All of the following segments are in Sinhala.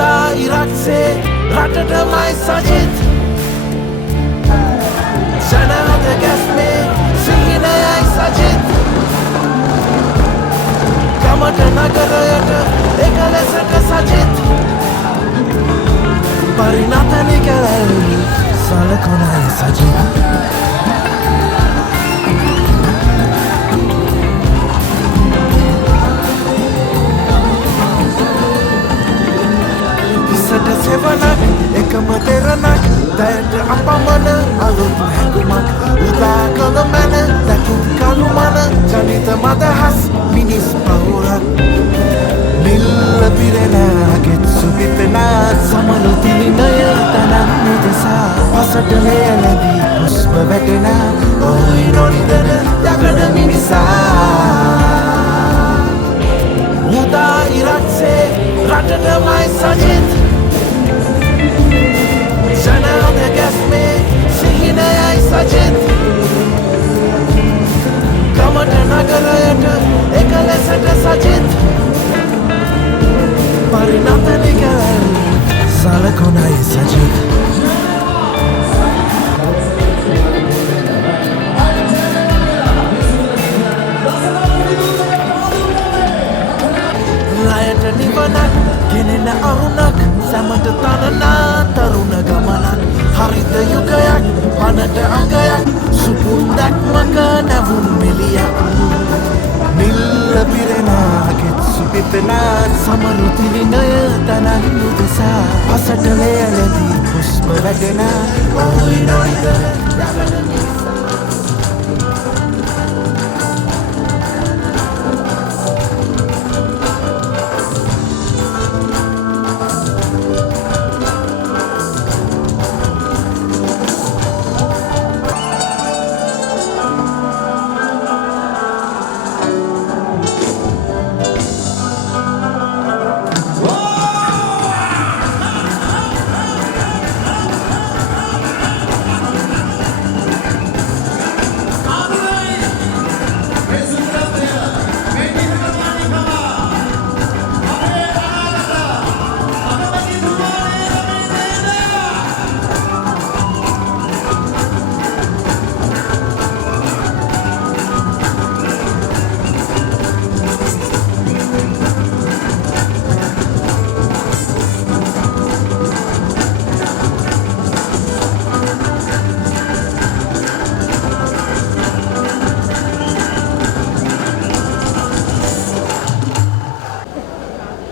उदा इराक से रटट माय सजित शनाद गैस में सिंगिन आई सजित कमट नगर एकले सट सजित परिणत निकल सालकोना सजित Sevanak, ekamateranak, that apamana, alut hakumak, uda kalamana, lakun kalumana, janita madahas, minis paura. Nilla pirena, get subitena, samalutini naya, tanan mudasa, pasatale aladi, usba vetena, oi nonidana, yakada minisa. Uda irak se, ratata mai sajit. Shana the gas me, singing I sajit. Kamata nagarayata, ekalasata sajit. Parinata nikal, salakona sajit. Layata nivanak, kinena aunak, samata tanana, taruna gamanak. Harita yugayak, panata angayak, supundak maka navun miliyak. Nilla pirena, get supitena, samarutini naya tanan mudasa. Pasatale aladi, puspa vadena, oi noida.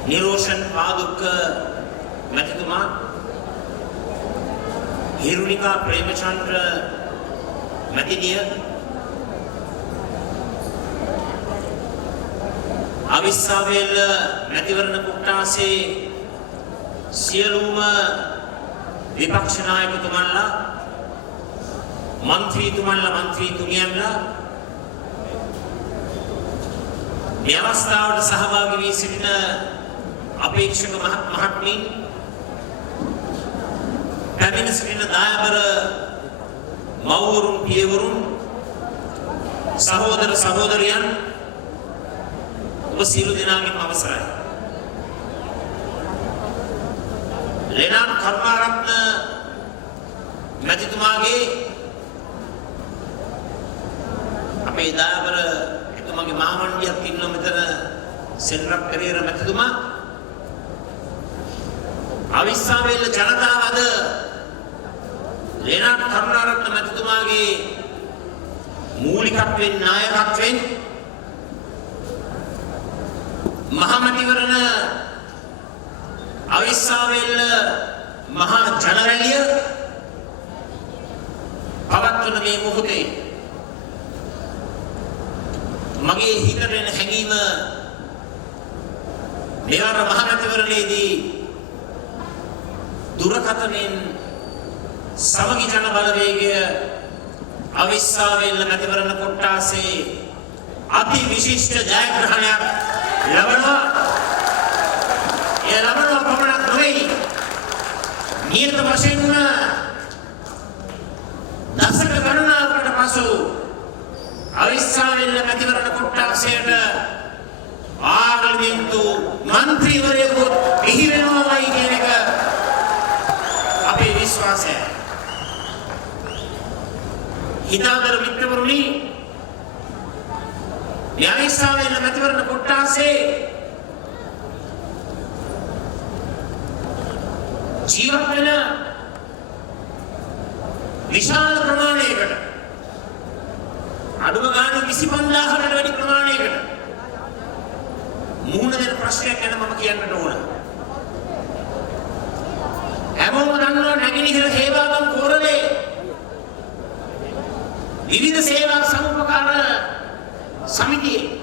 Niroshan Padukka මැතිතුමා හිරුනිකා ප්‍රේමචන්ද්‍ර මැතිණිය අවිස්සාවේල මැතිවරණ කුට්ටාසේ සියලුම විපක්ෂ නායකතුමන්ලා මන්ත්‍රීතුමියන්ලා මේ අවස්ථාවට සහභාගී වී සිටින අපේක්ෂක මහත්මීන් පැමිණ සිටින දායබර මව්වරුන් පියවරුන් සහෝදර සහෝදරියන් ඔබ සියලු දෙනාගේම අවසරයි. ලෙනාන් කරුණාරත්න මැතිතුමාගේ අපේ දායබර එතුමාගේ මාමණ්ඩියක් ඉන්නවා මෙතන සෙන්රප් පෙරේර මැතිතුමා අවිස්සාවේල ජනතාව අද ලේනාඩ් කරුණාරත්න මැතිතුමාගේ මූලිකත්වයෙන් නායකත්වයෙන් මහමැතිවරණ අවිස්සාවේල මහා ජනරැලිය පවත්වන මේ මොහොතේ මගේ හිතට එන හැඟීම මෙවර මහමැතිවරණයේදී දුරකථනයෙන් සමගි ජන බලවේගය අවිස්සාවේල මැතිවරණ කොට්ටාසේ අති විශිෂ්ට ජයග්‍රහණයක් ලබනවා. ඒ ලබනවා පමණක් නොවේ. නියත වශයෙන්ම දශක ගණනාවකට පසු අවිස්සාවේල මැතිවරණ කොට්ටාසයට පාර්ලිමේන්තු මන්ත්‍රීවරයෙකු බිහි වෙනවායි කියන එක විශ්වාසය. හිතාදර මිත්‍රවරුනි න්‍යායසාවෙන් මැතිවරණ කොට්ටාසේ ජීවත් වෙන විශාල ප්‍රමාණයකට අඩුම ගානේ 25000කට වැඩි ප්‍රමාණයකට මුහුණ දෙන ප්‍රශ්නයක් ගැන මම කියන්නට ඕන. හැමෝම දන්නවා නැගෙනහිර සේවාගම් කෝරළේ විවිධ සේවා සමුපකාර සමිතියේ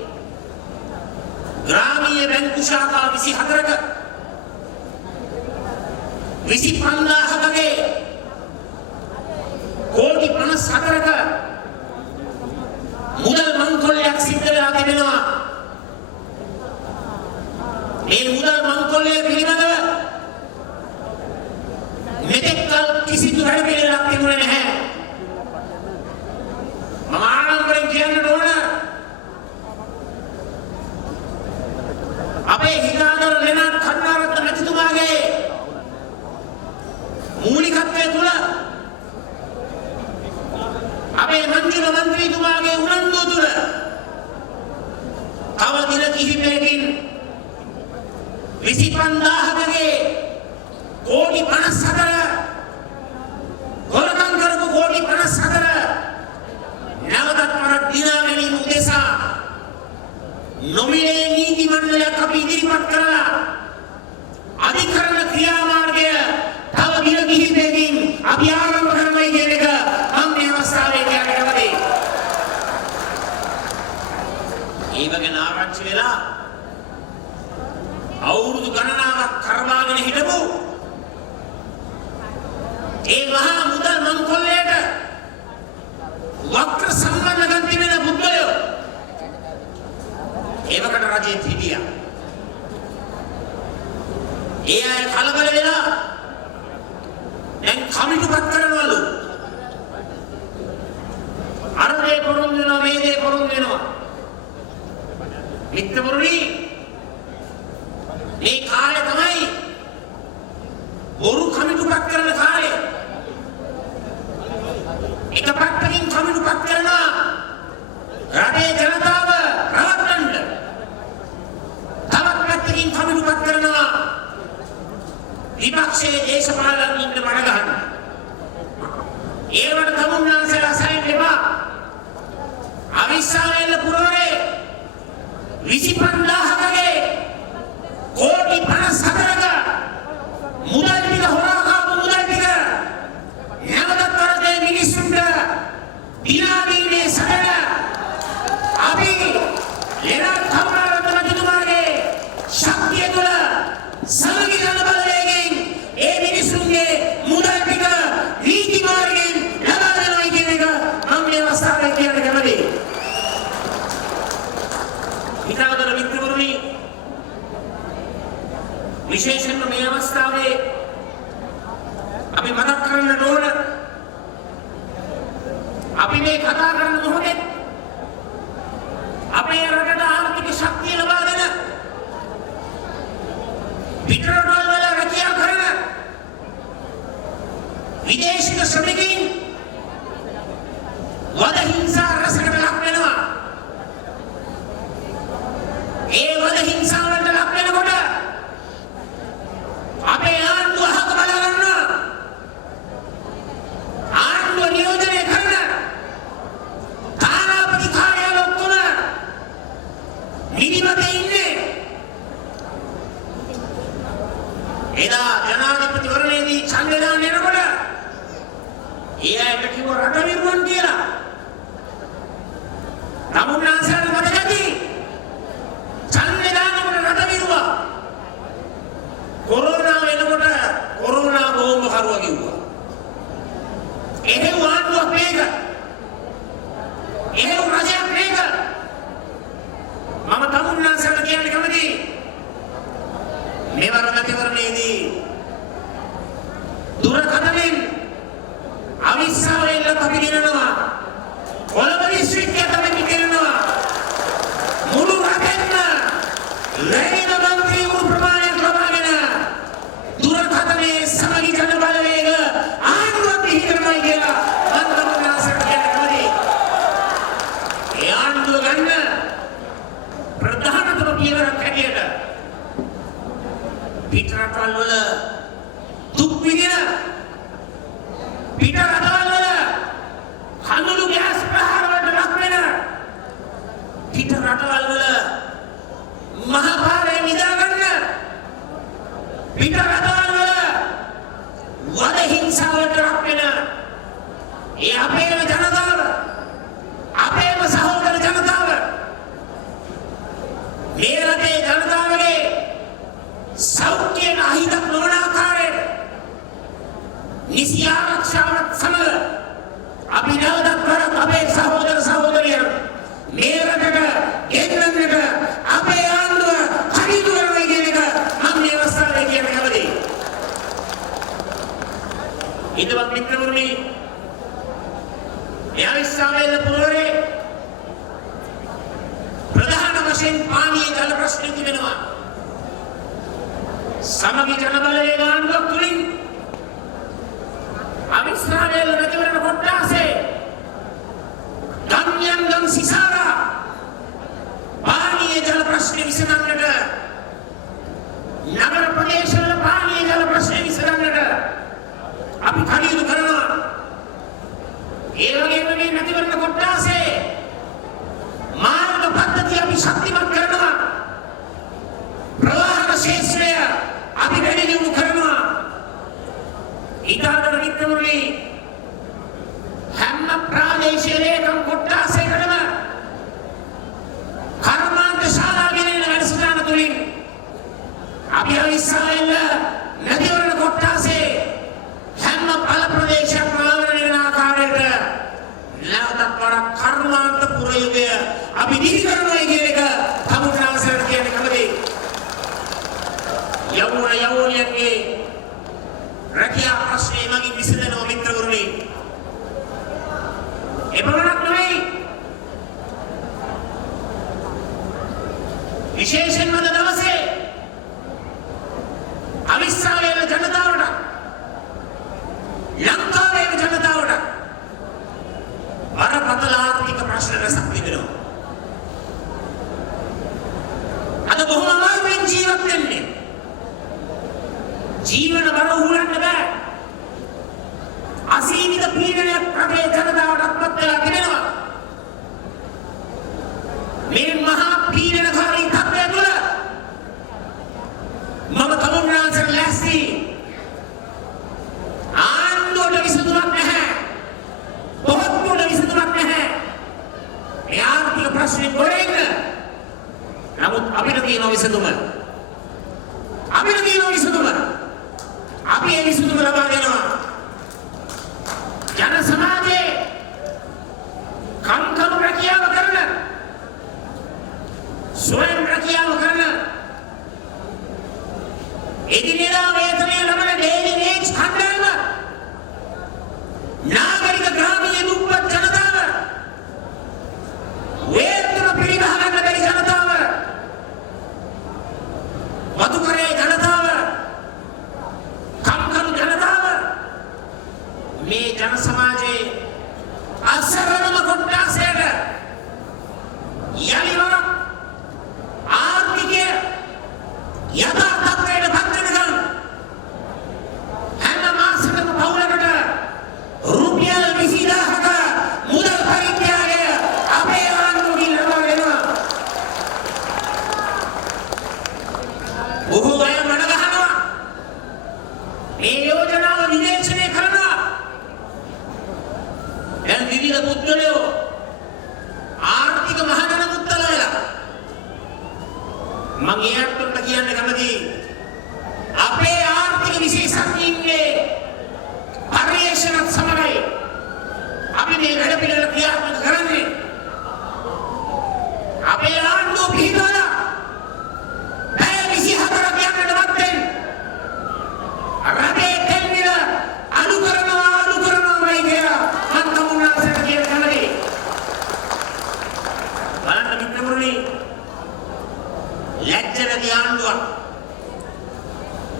ග්‍රාමීය බැංකු ශාඛා 24ක 25000කගේ කෝටි 54ක මුදල් මංකොල්ලයක් සිද්ධ වෙලා තිබෙනවා. මේ මුදල් මංකොල්ලය පිළිබඳව මෙතෙක් කල කිසිදු වැඩපිළිවෙලක් තිබුණේ නැහැ. මම ආරම්භයෙන් කියන්න ඕන අපේ හිතාදර ලෙනට් කරුණාරත්න මැතිතුමාගේ මූලිකත්වය තුළ අපේ මන්ත්‍රී මන්ත්‍රීතුමාගේ උනන්දුව තුළ තව දින කිහිපයකින් 25000කගේ කෝටි 54 ගොරකම් කරපු කෝටි 54 නැවතත් වරක් දිනා ගැනීම උදෙසා නොමිලේ නීති මණ්ඩලයක් අපි ඉදිරිපත් කරලා අධිකරණ ක්‍රියාමාර්ගය තව දින කිහිපයකින් අපි ආරම්භ කරනවා කියන එක මම මේ අවස්ථාවේ කියන්න කැමතියි. ඒ වගේ ආරංචි වෙලා අවුරුදු ගණනාවක් කරවාගෙන හිටපු ඒ මහා මුදල් මංකොල්ලයට වක්‍ර සම්බන්ධකම් තිබෙන පුද්ගලයෝ ඒවකට රජයේ හිටියා. ඒ අය කලබල වෙලා දැන් කමිටුපත් කරනවලු. අර දේ පොරොන්දු වෙනවා මේ දේ පොරොන්දු වෙනවා. මිත්‍රවරුනි මේ කාලය තමයි බොරු කමිටුපත් කරන කාලය. එක පැත්තකින් කමිටුපත් කරනවා රටේ ජනතාව රවට්ටන්න. තවත් පැත්තකින් කමිටුපත් කරනවා විපක්ෂයේ දේශපාලනඥයින්ට මඩ ගන්න. ඒවට තමුන්නාන්සලා සයින් එපා. අවිස්සාවෙල්ල පුරවරේ 25000කගේ කෝටි 54ක මුදල් ටික හොරා කාපු මුදල් ටික නැවතත් වරදේ මිනිස්සුන්ට දිනාදීමේ සැර අපි ලෙනට් කරුණාරත්න මැතිතුමාගේ ශක්තිය තුළ සමගි ජන බලවේගයෙන් ඒ මිනිස්සුන්ගේ මුදල් ටික නීති මාර්ගයෙන් ලබා දෙනවා කියන එක මම මේ අවස්ථාවේ කියන්න කැමතියි. හිතාදර මිත්‍රවරුනි විශේෂයෙන්ම මේ අවස්ථාවේ අපි මතක් කරන්න ඕන අපි මේ කතා කරන මොහොතේ අපේ රටට ආර්ථික ශක්තිය ලබා දෙන පිටරටවල වල රැකියා කරන විදේශික ශ්‍රමිකයින් වද හිංසා රසකට ලක් වෙනවා. ඒ වද හිංසාවට ලක් වෙනකොට අපේ ආණ්ඩුව අහක බල ගන්න ආණ්ඩුව නියෝජනය කරන තානාපති කාර්යාල ඔක්කොම නිදිමතේ ඉන්නේ. එදා ජනාධිපතිවරණයේදී ඡන්දය දාන්න යනකොට ඒ අයට කිව්ව රට විරුවන් කියලා. තමුන්නාන්සලා මතකයි ඡන්දය දානකොට රට විරුවා. කොරෝනා වෙනකොට කොරෝනා බෝම්බ කරුවා කිව්වා. එහෙව් ආණ්ඩුවක් මේක. එහෙව් රජයක් මේක. මම තමුන්නාන්සලා කියන්න කැමතියි. මෙවර මැතිවරණයේදී දුරකථනයෙන් අවිස්සාවෙල්ල අපි දිනනවා. කොළඹ දිස්ත්‍රික්කයට අපි දිනනවා. මුළු රටෙන්ම ලැබෙන මන්ත්‍රී වූ ප්‍රමාණයක් ලබාගෙන දුරකථනයේ සමගි ජන බලවේග රටවල් වල දුක් විඳින පිට රටවල් වල කඳුළු ගෑස් ප්‍රහාර වලට ලක් වෙන පිට රටවල් වල මහපාරේ නිදා ගන්න පිට රටවල් වල වද හිංසාවට ලක් වෙන ඒ අපේම ජනතාව අපේම සහෝදර ජනතාව මේ රටේ ජනතාවගේ සෞඛ්‍යයට අහිතක් නොවන ආකාරයට නිසි ආරක්ෂාවත් සමග අපි නැවතත් වරක් අපේ සහෝදර සහෝදරියන් මේ රටට ගෙන්නන්නට අපේ ආණ්ඩුව කටයුතු කරනවා කියන එක මම මේ අවස්ථාවේ කියන්න කැමතියි. ඉදවත් මිත්‍රවරුනි මේ අවිස්සාවේල පුරවරේ ප්‍රධාන වශයෙන් පානීය ජල ප්‍රශ්න තිබෙනවා. සමගි ජනබලයේ ආණ්ඩුවක් තුලින් අවිස්සාවේල මැතිවරණ කොට්ටාසේ ගම්යන්ගම් සිසාරා පානීය ජල ප්‍රශ්න විසඳන්නට නගර ප්‍රදේශවල පානීය ජල ප්‍රශ්න විසඳන්නට අපි කටයුතු කරනවා. ඒ වගේම මේ මැතිවරණ කොට්ටාසේ මාර්ග පද්ධතිය අපි ශක්තිමත් කරනවා. ප්‍රවාහන ශේෂ්ත්‍රය අපි වැඩි දියුණු කරනවා. ඊටාතර මිත්‍රවරුනි හැම ප්‍රාදේශීය ලේකම් කොට්ටාසයකටම කර්මාන්ත ශාලා ගෙනෙන වැඩසටහන තුලින් අපි අවිස්සාවෙල්ල මැතිවරණ කොට්ටාසේ හැම පළ ප්‍රදේශයක්ම ආවරණය වෙන ආකාරයට නැවතත් වරක් කර්මාන්ත පුරයුගය අපි දිවි කරනවා කියන එක තමුන්නාසරට කියන්න කැමතියි. යවුණියන්ගේ රැකියා ප්‍රශ්නේ මගින් විසඳනවා මිත්‍රවරුනි. එපමණක් නෙවෙයි විශේෂයෙන්ම අද දවසේ අවිස්සාවේල ජනතාවට ලංකාවේ ජනතාවට බරපතල ආර්ථික ප්‍රශ්න රැසක් තිබෙනවා. අද බොහොම අමාරුවෙන් ජීවත් වෙන්නේ. ජීවන බර උහුලන්න බෑ. අසීමිත පීඩනයක් රටේ ජනතාවට අත්පත් වෙලා තිබෙනවා. මේ මහා පීඩනකාරී තත්ත්වය තුළ මම තමුන්නාන්සට ලැස්ති. ආණ්ඩුවට විසඳුමක් නැහැ. බොහොත්තුවට විසඳුමක් නැහැ. මේ ආර්ථික ප්‍රශ්නේ ගොඩෙන්න. නමුත් අපිට තියෙන විසඳුම. අපිට තියෙන විසඳුම. අපි ඒ විසඳුම ලබා දෙනවා. ජන සමාජයේ කම්කරු රැකියාව කරන ස්වයං රැකියාව කරන එදිනෙදා වේතනය ලබන ඩේලි වේජ් කණ්ඩායම නාගරික ග්‍රාමීය දුප්පත් ජනතාව වේතන පිරිනහ ගන්න බැරි ජනතාව වතුකරේ ජනතාව කම්කරු ජනතාව මේ ජන සමාජයේ අසරණම කොට්ටාසයට යලිවරක් ආර්ථිකය යථා තත්ත්වයට පත් වෙනකම් හැම මාසෙකම පවුලකට රුපියල් 20000ක මුදල් පරිත්‍යාගය අපේ ආණ්ඩුවකින් ලබා දෙනවා. බොහෝ අය මඩ ගහනවා. මේ යෝජනාව විවේචනය කරනවා. දැන් විවිධ පුද්ගලයෝ ආර්ථික මහජන මුත්තල වෙලා මම ඊයන්ට කියන්න කැමතියි. අපේ ආර්ථික විශේෂඥයින්ගේ පරිශ්‍රණත් සමගයි අපි මේ වැඩ පිළිවෙල ක්‍රියාත්මක කරන්නේ. අපේ ආණ්ඩුව පිළිබඳ පැය 24ක් යන්නට මත්තෙන් රටේ තෙල් මිල අඩු කරනවාමයි කියලා මම තමුන්නාන්සට කියන කැමතියි. බලන්න මිත්‍රවරුනි ලැජ්ජ නැති ආණ්ඩුවක්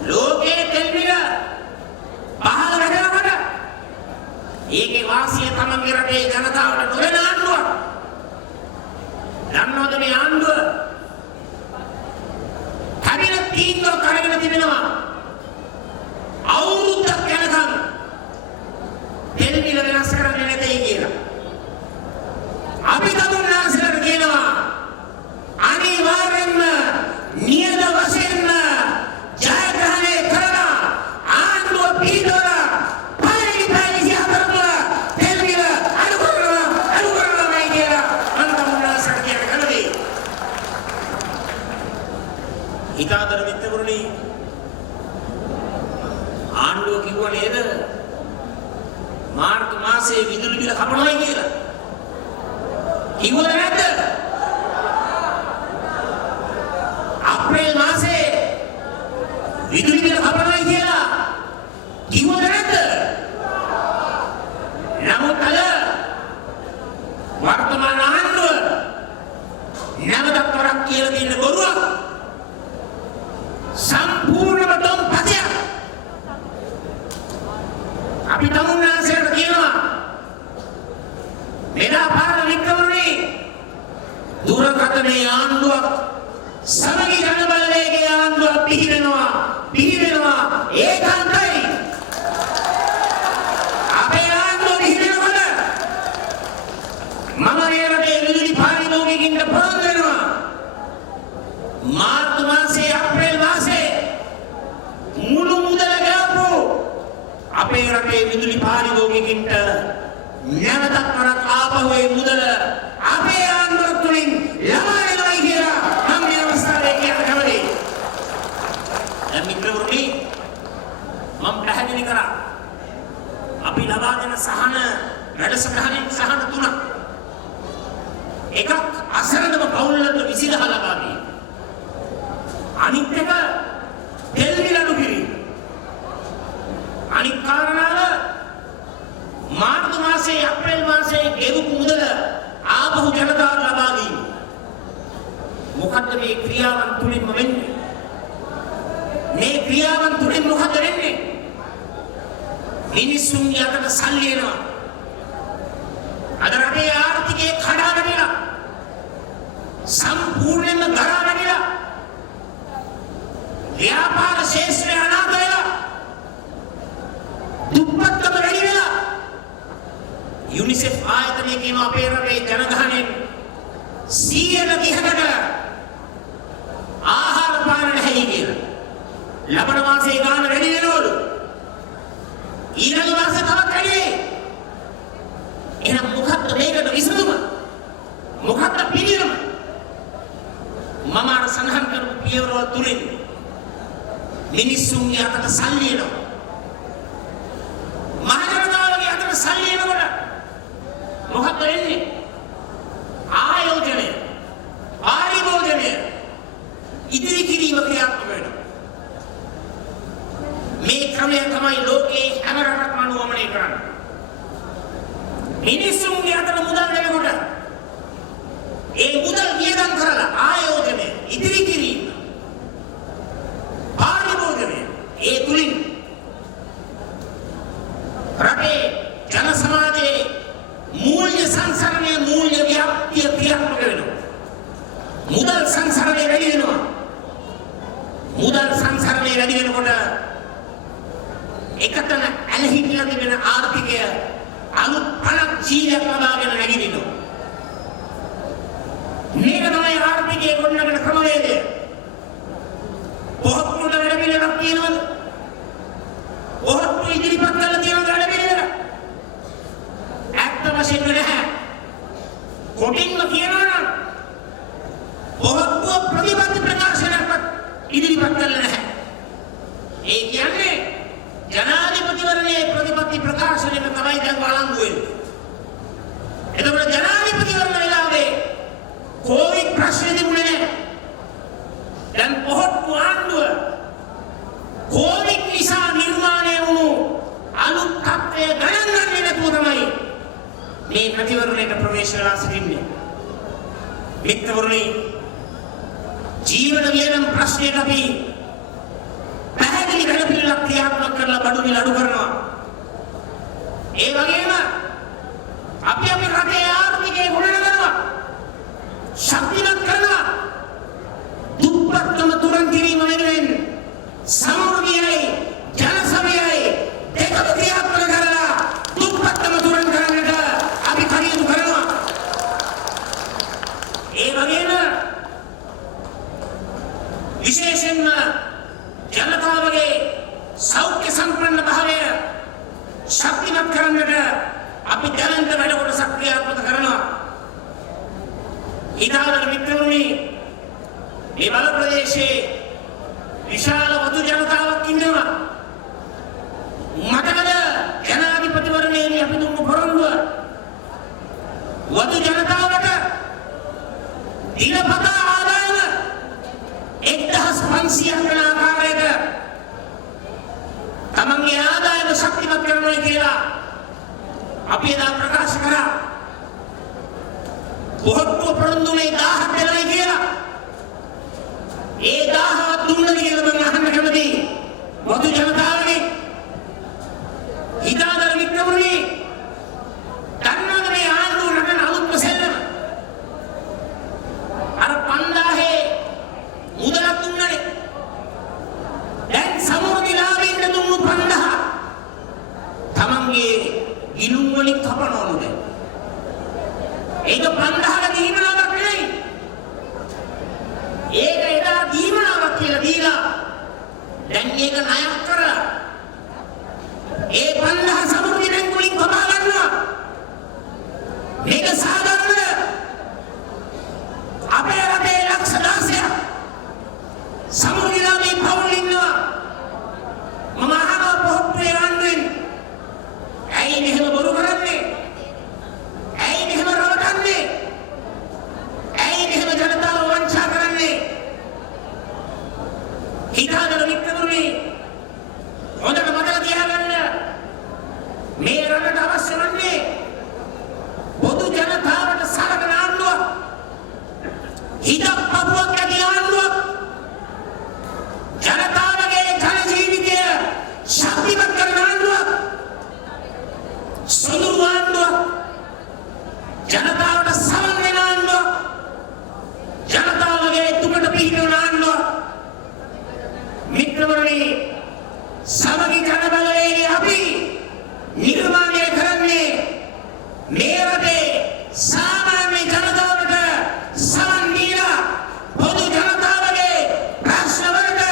ලෝකයේ තෙල් මිල පහළ වෙනකොට ඒකේ වාසිය තමන්ගේ රටේ ජනතාවට නොවන ආණ්ඩුවක්. දන්නවද මේ ආණ්ඩුව කැබිනට් තීන්දුවක් අරගෙන තිබෙනවා ආණ්ඩුව කිව්ව නේද මාර්තු මාසයේ විදුලි බිල කපනවා කියලා. කිව්වද නැද්ද? අප්‍රේල් මාසයේ විදුලි බිල කපනවා කියලා කිව්වද නැද්ද? නමුත් අද වර්තමාන ආණ්ඩුව නැවතත් වරක් කියලා දෙන්න බොරුවක්. සම්පූර්ණම තොම්පතයක්. අපි තමුන්නාසයට කියනවා මෙදා පාරන වික්‍රමණී දුරකථනයේ ආණ්ඩුවක් සමගි ජනබලවේගයේ ආණ්ඩුවක් පිහිටෙනවා ඒකාන්තයි. අපේ ආණ්ඩුව පිහිටෙනකොට මම මේ රටේ විදුලි පාරිභෝගිකින්ට පොරොන්දු වෙනවා මාර්තු මාසයේ අප්‍රේල් මාසයේ මුළු මුදල ගෙවපු අපේ රටේ විදුලි පාරිභෝගිකින්ට නැවතත් වරක් ආපහු ඒ මුදල අපේ ආණ්ඩුව තුලින් ලබා දෙනවා කියලා මම මේ අවස්ථාවේ කියන්න කැමතියි. දැන් මිත්‍රවරුනි මම පැහැදිලි කරා අපි ලබා දෙන සහන වැඩසටහනින් සහන තුනක්. එකක් අසරණම පවුල්වලට 20000 ලබා දීම. අනිත් එක තෙල් මිල අඩු කිරීම. අනිත් කාරණාව මාර්තු මාසයේ අප්‍රේල් මාසයේ ගෙවපු මුදල ආපහු ජනතාවට ලබා දීම. මොකද්ද මේ ක්‍රියාවන් තුලින්ම වෙන්නේ? මේ ක්‍රියාවන් තුලින් මොකද වෙන්නේ? මිනිස්සුන්ගේ අතට සල්ලි එනවා. අද රටේ ආර්ථිකය කඩා වැටිලා සම්පූර්ණයෙන්ම දරා වැටිලා ව්‍යාපාර ශේෂ්ත්‍රය අනාථ වෙලා දුප්පත්කම වැඩි වෙලා යුනිසෙෆ් ආයතනය කියන අපේ රටේ ජනගහනයෙන් 130කට ආහාර පාන නැහැ කියලා. ලබන මාසේ ගාන වැඩි වෙනවලු. ඊළඟ මාසේ තවත් වැඩි වෙයි. එහෙනම් මොකක්ද මේකට විසඳුම? මොකක්ද පිළියම? මම අර සඳහන් කරපු පියවරවල තුලින් මිනිස්සුන්ගේ අතට සල්ලි එනවා. මහජනතාවගේ අතට සල්ලි එනකොට මොකක්ද වෙන්නේ? ආයෝජනය, පාරිභෝජනය, ඉදිරි කිරීම ක්‍රියාත්මක වෙනවා. මේ ක්‍රමය තමයි ලෝකයේ හැම රටකම අනුගමනය කරන්නේ. මිනිස්සුන්ගේ අතට මුදල් දෙනකොට ඒ මුදල් වියදම් කරලා ආයෝජනය, ඉදිරි කිරීම, පාරිභෝජනය ඒ තුලින් රටේ ජන සමාජයේ මූල්‍ය සංසරණය, මූල්‍ය ව්‍යාප්තිය ක්‍රියාත්මක වෙනවා. මුදල් සංසරණය වැඩි වෙනවා. මුදල් සංසරණය වැඩි වෙනකොට එකතන ඇලහිටිලා තිබෙන ආර්ථිකය අලුත් පළක් ජීවිතයක් ලබාගෙන නැගිටිනවා. මේක තමයි ආර්ථිකයේ ගොඩනගන ක්‍රමවේදය. පොහොත්තුට වැඩ පිළිවෙලක් තියෙනවද? පොහොත්තු ඉදිරිපත් කරලා තියෙනවද වැඩ පිළිවෙල? ඇත්ත වශයෙන්ම නැහැ. කොටින්ම කියනවා නම් පොහොත්තු ප්‍රතිපත්ති ප්‍රකාශනයක්වත් ඉදිරිපත් කරලා නැහැ. ඒ කියන්නේ ජනාධිපතිවරණයේ ප්‍රතිපත්ති ප්‍රකාශනය තමයි දැන් වළංගු වෙන්නේ. එතකොට ජනාධිපතිවරණ වෙලාවේ කොවිඩ් ප්‍රශ්නේ තිබුණේ නැහැ. දැන් පොහොත්තු ආණ්ඩුව කොවිඩ් නිසා නිර්මාණය වුණු අලුත් තත්ත්වය ගණන් ගන්නේ නැතුව තමයි මේ ප්‍රතිවරණයට ප්‍රවේශ වෙලා සිටින්නේ. මිත්‍රවරුනි, ජීවන වියදම් ප්‍රශ්නයට අපි පැහැදිලි වැඩපිළිවෙලක් ක්‍රියාත්මක කරලා බඩු මිල අඩු කරනවා. ඒ වගේම අපි අපේ රටේ ආර්ථිකය ගොඩනගනවා, ශක්තිමත් කරනවා. දුප්පත්කම තුරන් කිරීම වෙනුවෙන් සමෘද්ධියයි ජනසමයයි දෙකම ක්‍රියාත්මක කරලා දුප්පත්කම තුරන් කරන්නට අපි කටයුතු කරනවා. ඒ වගේම විශේෂයෙන්ම ජනතාවගේ සෞඛ්‍ය සම්පන්න භාවය ශක්තිමත් කරන්නට අපි දැනන්ත වැඩ කොටසක් ක්‍රියාත්මක කරනවා. ඊදාවර මිත්‍රවරුනි, මේ බල ප්‍රදේශයේ විශාල වතු ජනතාවක් ඉන්නවා. දිනපතා ආදායම 1500ක් වෙන ආකාරයක තමන්ගේ ආදායම ශක්තිමත් කරනවා කියලා අපි එදා ප්‍රකාශ කරා. පොහොට්ටුව පොරොන්දුනේ 1000ක් දෙනයි කියලා. ඒ 1000ක් දුන්නද කියලා මම අහන්න කැමතියි. මොකද ජනතාවගේ හිතාදර මිත්‍රවරුනි දන්නවද මේ ආණ්ඩුව නටන අලුත්ම සෙල්ලම? අර 5000 මුදලක් දුන්නනේ. දැන් සමෘද්ධිලාභීන්ට දුන්නු 5000 තමන්ගේ ගිණුම් වලින් කපනවලු දැන්. ඒක 5000ක දීමනාවක් නෙවෙයි. ඒක එදා දීමනාවක් කියලා දීලා දැන් ඒක ණයක් කරලා ඒ 5000 සමෘද්ධි බැංකු වලින් කපා ගන්නවා. මේක සාධාරණ අපේ රටේ ලක්ෂ 16ක් සමෘද්ධිලාභී පවුල් ඉන්නවා. මම අහනවා පොහොට්ටුවේ ආණ්ඩුවෙන් ඇයි මෙහෙම බොරු කරන්නේ? ඇයි මෙහෙම රවටන්නේ? ඇයි මෙහෙම ජනතාව වංචා කරන්නේ? හිතාගන්න මිත්‍රවරුනි හොඳට මතක තියාගන්න මේ රටට අවශ්‍ය වන්නේ පොදු ජනතාවට සලකන ආණ්ඩුවක්. හිතක් පපුවක් ඇති ආණ්ඩුවක්. ජනතාවගේ ජන ජීවිතය ශක්තිමත් කරන ආණ්ඩුවක්. සුදුරු ආණ්ඩුවක්. ජනතාවට සමන් දෙන ආණ්ඩුවක්. ජනතාවගේ දුකට පිහිටවන ආණ්ඩුවක්. මිත්‍රවරුනි සමගි ජනබලවේගය අපි නිර්මාණය කරන්නේ මේ රටේ සාමාන්‍ය ජනතාවට සමන් දීලා පොදු ජනතාවගේ ප්‍රශ්න වලට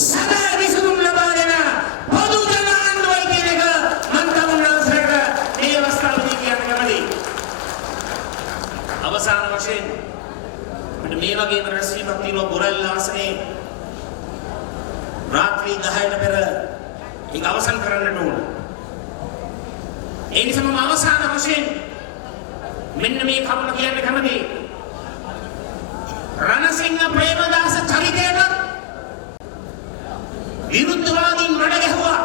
සදා විසඳුම් ලබා දෙන පොදු ජන ආණ්ඩුවයි කියන එක මම තමුන්නාසරට මේ අවස්ථාවේදී කියන්න කැමතියි. අවසාන වශයෙන් අපිට මේ වගේම රැස්වීමක් තියෙනවා බොරැල්ල ආසනයේ රාත්‍රී 10ට පෙර ඒක අවසන් කරන්නට ඕන. ඒ නිසා මම අවසාන වශයෙන් මෙන්න මේ කරුණ කියන්න කැමතියි. රණසිංහ ප්‍රේමදාස චරිතයට විරුද්ධවාදීන් මඩ ගැහුවා.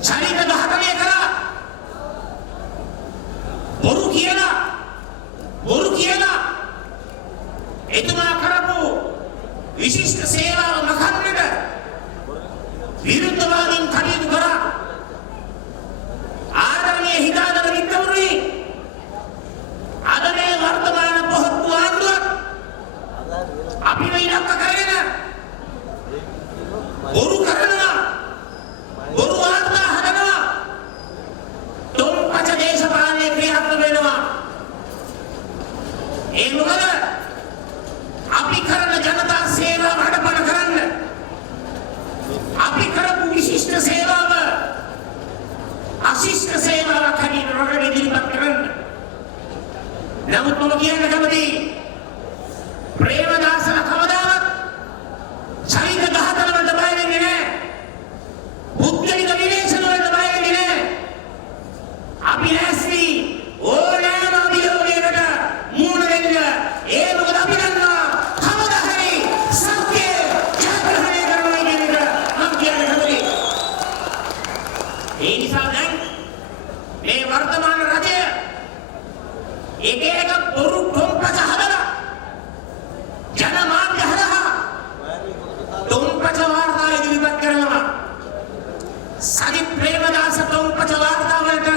චරිත ඝාතනය කළා. බොරු කියලා එතුමා කරපු විශිෂ්ට සේවාව මකන්නට විරුද්ධවාදීන් කටයුතු කරා. ආදරණීය හිතාදර මිත්‍රවරුනි අද මේ වර්තමාන පොහොට්ටු ආණ්ඩුවක් අපිව ඉලක්ක කරගෙන බොරු කරනවා. බොරු වාර්තා හදනවා. තොම්පච දේශපාලනයේ ක්‍රියාත්මක වෙනවා. ඒ මොකද අපි කරන ජනතා සේවාව හඩපණ කරන්න අපි කරපු විශිෂ්ට සේවාව අශිෂ්ට සේවාවක් හැටියට රටට ඉදිරිපත් කරන්න. නමුත් මම කියන්න කැමතියි ප්‍රේමදාසලා කවදාවත් චරිත ඝාතන වලට බය වෙන්නේ නැහැ. පුද්ගලික විවේචන වලට බය වෙන්නේ නැහැ. අපි නැස්ති ඕනෑම අභියෝගයකට මුහුණ දෙන්න. ඒ මොකද අපි දන්නවා කවදා හරි සත්‍ය ජයග්‍රහණය කරනවා කියන එක මම කියන්න කැමතියි. ඒ නිසා දැන් මේ වර්තමාන රජය එක බොරු ටොම්පච හදලා ජනමාධ්‍ය හදලා ටොම්පච වාර්තා ඉදිරිපත් කරනවා. සජිත් ප්‍රේමදාස ටොම්පච වාර්තා වලට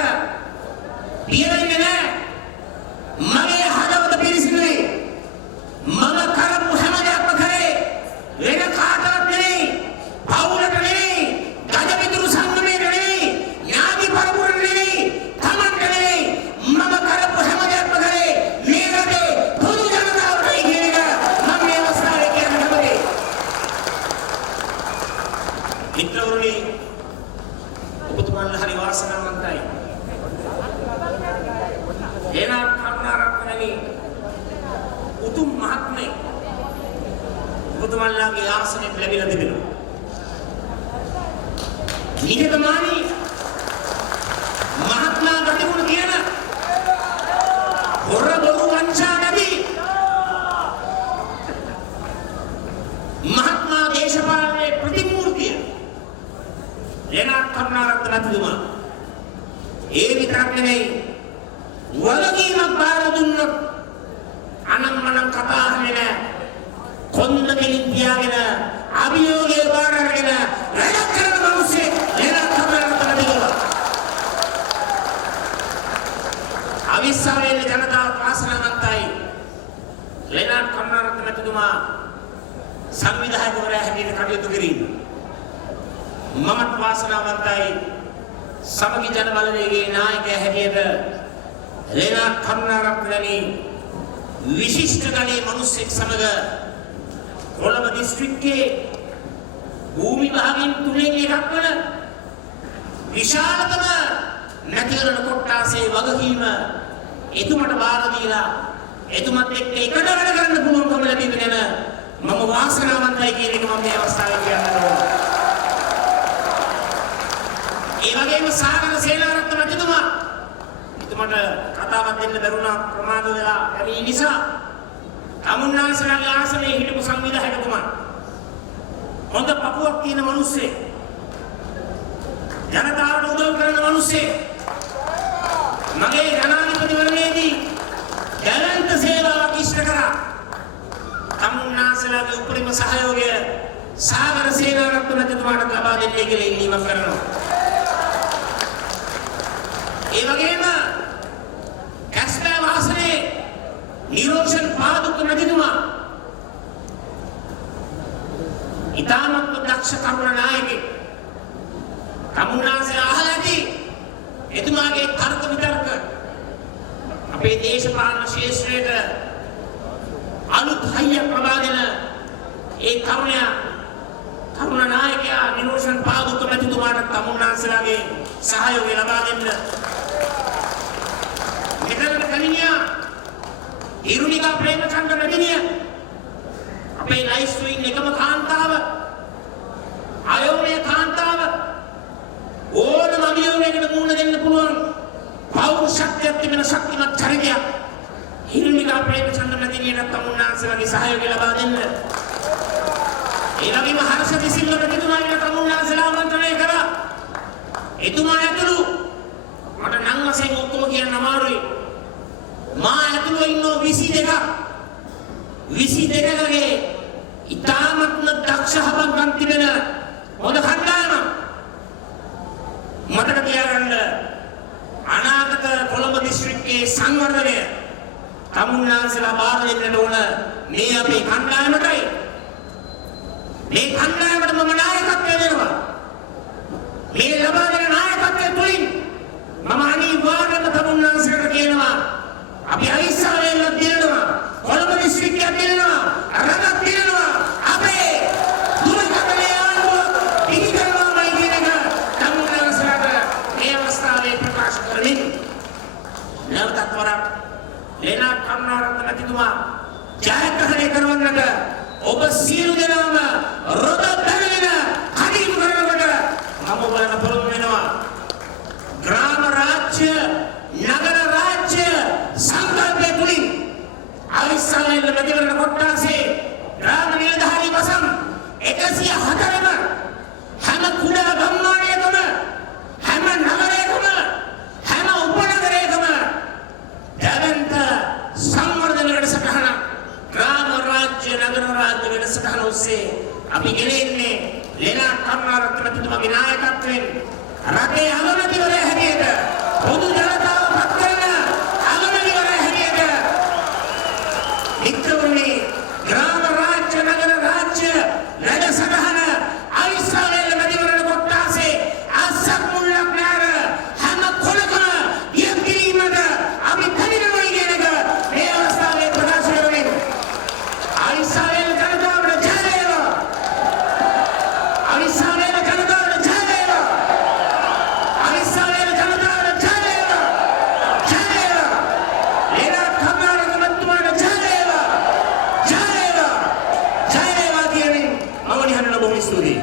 පියවෙන්නේ නැහැ. මගේ හදවත පිරිසිදුයි. මම කරපු හැම දෙයක්ම කරේ වෙන කාටවත් නෙවෙයි. පවුලට නෙවෙයි. ගජවිදුරු සංගමයට නෙවෙයි. ඥාති පරපුරට නෙවෙයි. තමන්ට නෙවෙයි. මම කරපු හැම දෙයක්ම කරේ මේ රටේ පොදු ජනතාවටයි කියන එක මම මේ අවස්ථාවේ කියන්න කැමතියි. මිත්‍රවරුනි ඔබතුමන්ලා හරි වාසනාවන්තයි. එනා කරුණාරත්නනි උතුම් මහත්මේ ඔබතුමන්ලාගේ ආසනය ලැබිලා තිබෙනවා. නිහතමානී මහත්මා ගතිගුණ කියන හොර බොරු වංචා නැති ලෙනාඩ් කරුණාරත්න මැතිතුමා ඒ විතරක් නෙමෙයි වගකීමක් බාර දුන්නොත් අනම්මනම් කතා අහන්නේ නැහැ. කොන්ද කෙලින් තියාගෙන අභියෝගය බාර අරගෙන වැඩ කරන මිනිස්සේ ලෙනාඩ් කරුණාරත්න මැතිතුමා. අවිස්සාවේල ජනතාව වාසනාවන්තයි. ලෙනාඩ් කරුණාරත්න මැතිතුමා සංවිධායකවරයා හැටියට කටයුතු කිරීම. මමත් වාසනාවන්තයි සමගි ජන බලවේගයේ නායකයා හැටියට ලෙනාඩ් කරුණාරත්නනි විශිෂ්ට ගණයේ මිනිස්සෙක් සමග කොළඹ දිස්ත්‍රික්කයේ භූමි භාගයෙන් 3/1 වන විශාලතම නැතිවරණ කොට්ටාසේ වගකීම එතුමට බාර දීලා එතුමත් එක්ක එකට වැඩ කරන්න පුළුවන්කම ලැබීම ගැන මම වාසනාවන්තයි කියන එක මම මේ අවස්ථාවේ කියන්න ඕනේ. ඒ වගේම සාගර සේනාරත්න මැතිතුමා එතුමට කතාවක් දෙන්න බැරුණා ප්‍රමාද වෙලා ඇවි නිසා තමුන්නාසලාගේ ආසනයේ හිටපු සංවිධායකතුමා හොඳ පපුවක් තියෙන මිනිස්සේ ජනතාවට උදව් කරන මිනිස්සේ මගේ ජනාධිපතිවරණයේදී දැවැන්ත සේවාවක් ඉෂ්ට කරා. තමුන්නාසලාගේ උපරිම සහයෝගය සාගර සේනාරත්න මැතිතුමාට ලබා දෙන්නේ කියලා ඉල්ලීමක් කරනවා. ඒ වගේම කැස්බෑ වාසනේ නිරෝෂන් පාදුක්ක මැතිතුමා ඉතාමත් දක්ෂ තරුණ නායකයෙක්. තමුන්නාසේ අහලා ඇති එතුමාගේ තර්ක විතර්ක අපේ දේශපාලන ශාස්ත්‍රයට අලුත් හයියක් ලබා දෙන ඒ තරුණ නායකයා නිරෝෂන් පාදුක්ක මැතිතුමාට තමුන්නාසේලාගේ සහයෝගය ලබා දෙන්න. මෙතනට කලිනියා ඉරුණිකා ප්‍රේමචන්ද්‍ර මැතිණිය අපේ ලයිස්ට් ඉන්න එකම කාන්තාව අයෝමය කාන්තාව ඕනම අභියෝගයකට මුහුණ දෙන්න පුළුවන් පෞරුෂත්වයක් තිබෙන ශක්තිමත් චරිතයක් ඉරුණිකා ප්‍රේමචන්ද්‍ර මැතිණියට තමුන්නාසේලාගේ සහයෝගය ලබා දෙන්න. ඒ වගේම හර්ෂ දිසිල්ල මැතිතුමාට තමුන්නාසේලා ආමන්ත්‍රණය කරා. එතුමා ඇතුළු මට නම් වශයෙන් ඔක්කොම කියන්න අමාරුයි. මා ඇතුළු ඉන්නෝ 22ක් 22කගේ ඉතාමත්ම දක්ෂ හපන්කම් තිබෙන හොඳ කණ්ඩායමක්. මතක තියාගන්න අනාගත කොළඹ දිස්ත්‍රික්කයේ සංවර්ධනය තමුන්නාසේලා බාර දෙන්නට ඕන මේ අපේ කණ්ඩායමටයි. මේ කණ්ඩායමට මම නායකත්වය දෙනවා. මේ ලබා දෙන නායකත්වය තුලින් මම අනිවාර්යයෙන්ම තමුන්නාසේට කියනවා අපි අවිස්සාවේල්ලක් දිනනවා කොළඹ දිස්ත්‍රික්කයක් දිනනවා රටක් දිනනවා අපේ දුරකථනයේ ආණ්ඩුව ඉදි කරනවාමයි කියන එක තමුන්නාසේට මේ අවස්ථාවේ ප්‍රකාශ කරමින් නැවතත් වරක් ලෙනාඩ් කරුණාරත්න මැතිතුමා ජයග්‍රහණය කරවන්නට ඔබ සියලු දෙනාම රොද බැලගෙන කටයුතු කරනකොට මම ඔයාලට පොරොන්දු වෙනවා ග්‍රාම රාජ්‍ය නගර රාජ්‍ය සංකල්පය තුලින් අවිස්සාවේල මැතිවරණ කොට්ටාසේ ග්‍රාම නිලධාරී වසම් 104ම හැම කුඩා ගම්මානයකම හැම නගරයකම හැම උපනගරයකම දැවැන්ත සංවර්ධන වැඩසටහන ග්‍රාම රාජ්‍ය නගර රාජ්‍ය වැඩසටහන ඔස්සේ අපි ගෙනෙන්නේ ලෙනාඩ් කරුණාරත්න මැතිතුමාගේ නායකත්වයෙන් රටේ අගමැතිවරයා හැටියට පොදු ජනතාව පත් කරන අගමැතිවරයා හැටියට වික්‍රමනි ග්‍රාම රාජ්‍ය නගර රාජ්‍ය වැඩසටහන අවිස්සාවේල මැතිවරණ කොට්ටාසේ අස්සක් මුල්ලක් නැර හැම කොලකම යෙත් කිරීමට අපි පැමිණෙනවා කියන එක මේ අවස්ථාවේ ප්‍රකාශ කරමින් අවිස්සාවේල ජනතාවට ජය වේවා. අවිස්සාවේල ජනතාවට ජය වේවා. අවිස්සාවේල ජනතාවට ජය වේවා. ජය වේවා. ලෙනාඩ් කරුණාරත්න මැතිතුමාට ජය වේවා. ජය වේවා. ජය වේවා කියමින් මම නිහඬව බොහොම ස්තුතියි.